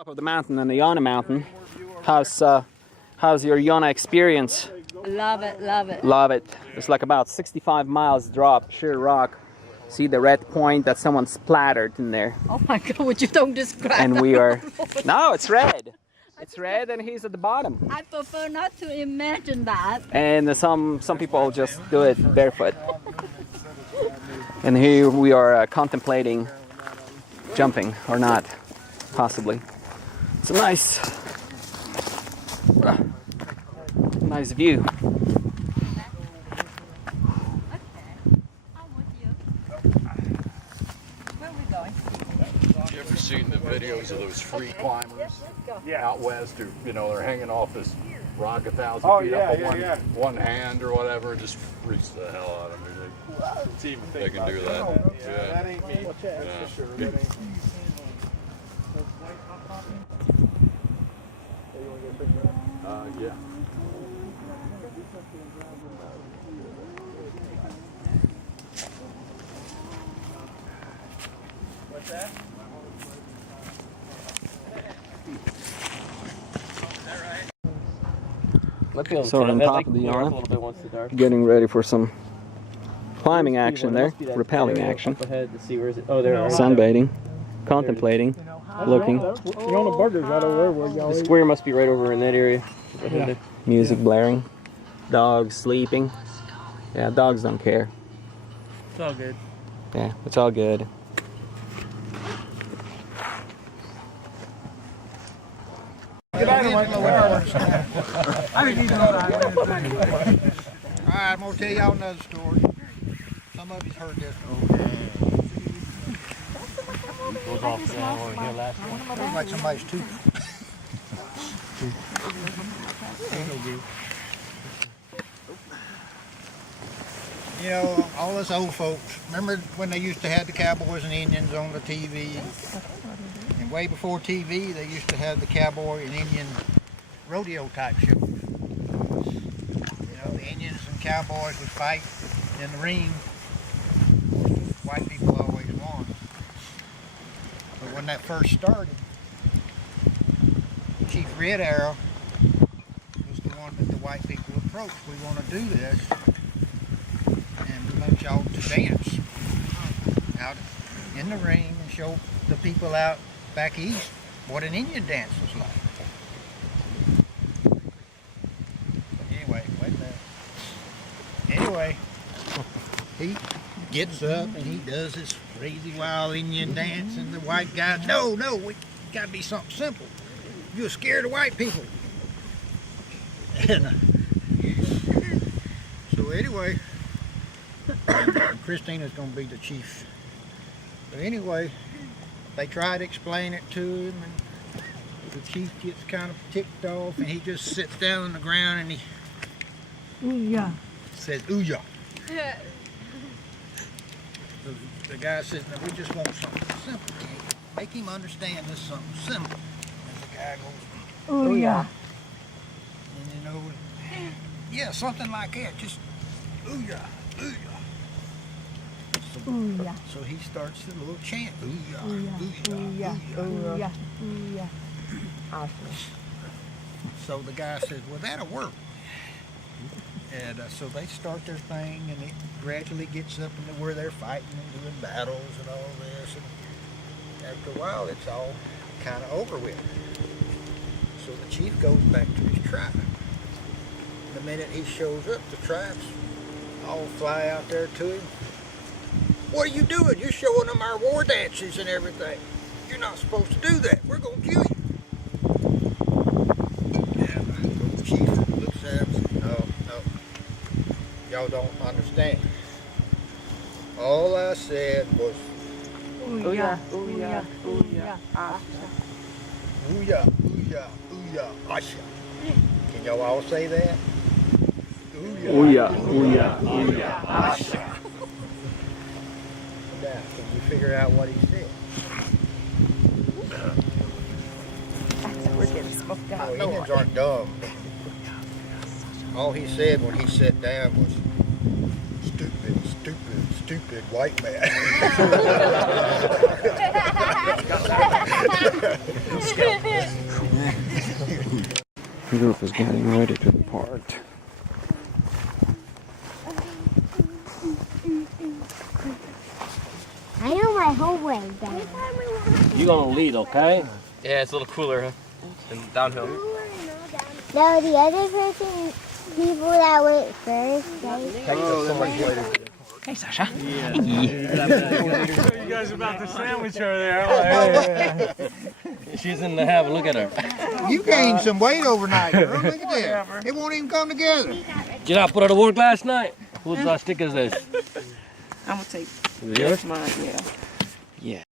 Top of the mountain and the Yonah mountain. How's your Yonah experience? Love it, love it. Love it. It's like about 65 miles drop, sheer rock. See the red point that someone splattered in there. Oh my God, would you don't describe And that? we are... No, it's red. It's red and he's at the bottom. I prefer not to imagine that. And some people just do it barefoot. And here we are contemplating jumping or not, possibly. It's a nice view. You ever seen the videos of those free climbers out west who, you know, they're hanging off this rock 1,000 feet up on one hand or whatever, just freaks the hell out of me. They can do that. Yeah. That ain't me. That's for sure. That ain't me. Yeah. What's that? So on top of the Yonah, getting ready for some climbing action there, rappelling action, sunbathing, contemplating, looking. Yonah Burger's right over there where y'all The square must be right over in that area. Yeah. Music blaring, dogs sleeping. Yeah, dogs don't care. It's all good. Yeah, it's all good. Get out of the way. I didn't even know that. All right, I'm going to tell y'all another story. Some of you's heard this story. Goes off down over here last one. Looks like somebody's tooth. You know, all us old folks, remember when they used to have the cowboys and Indians on the TV? And way before TV, they used to have the cowboy and Indian rodeo type shows. You know, the Indians and cowboys would fight in the ring. White people always won. But when that first started, Chief Red Arrow was the one that the white people approached. We want to do this, and we want y'all to dance out in the ring and show the people out back east what an Indian dance was like. Anyway, wait a minute. Anyway, he gets up and he does this crazy wild Indian dance, and the white guy, no, we gotta be something simple. You're scared of white people. And, so anyway, Christina's gonna be the chief. But anyway, they try to explain it to him, and the chief gets kind of ticked off, and he just sits down on the ground and he Ooh-yah. says, "Ooh-yah." The guy says, "No, we just want something simple. Make him understand this something simple." And the guy goes, Ooh-yah. and you know, yeah, something like that. Just ooh-yah, ooh-yah. Ooh-yah. So he starts a little chant, ooh-yah, Ooh-yah. ooh-yah, Ooh-yah. ooh-yah. Ooh-yah. Ooh-yah. Awesome. So the guy says, well, that'll work. And so they start their thing, and it gradually gets up into where they're fighting and doing battles and all this. And after a while, it's all kind of over with. So the chief goes back to his tribe. The minute he shows up, the tribes all fly out there to him. What are you doing? You're showing them our war dances and everything. You're not supposed to do that. We're going to kill you. And the chief looks at him and says, no. Y'all don't understand. All I said was, Ooh-yah. Ooh-yah. Ooh-yah. ooh-yah, ooh-yah, ooh-yah, asha. Can y'all all say that? Ooh-yah, ooh-yah, ooh-yah, asha. Now, can you figure out what he said? We're getting smoked out. No, Indians aren't dumb. All he said when he sat down was, stupid white man. The group is getting ready to depart. I know my whole way down. You gonna lead, okay? Yeah, it's a little cooler, huh? And downhill. No, the other person, people that went first, Hey, Sasha. You guys about to sandwich her there. She's in the habit. Look at her. You gained some weight overnight, girl. Look at that. It won't even come together. Did I put her to work last night? Whose stick is this? I'm gonna take Is it yours? mine, yeah. Yeah.